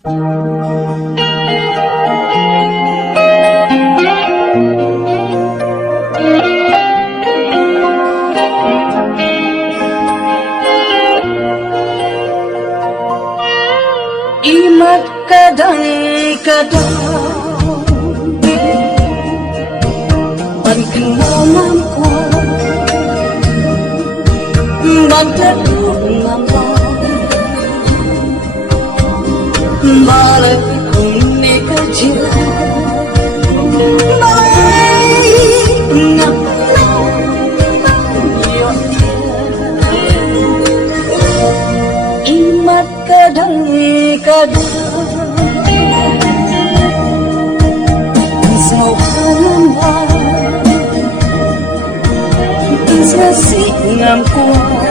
Imat kadang-kadang balikin mamamku bagdaduk ngambang balik kuni kecil baik imat kadang-kadang Isau kalambang Isasi ngam kuat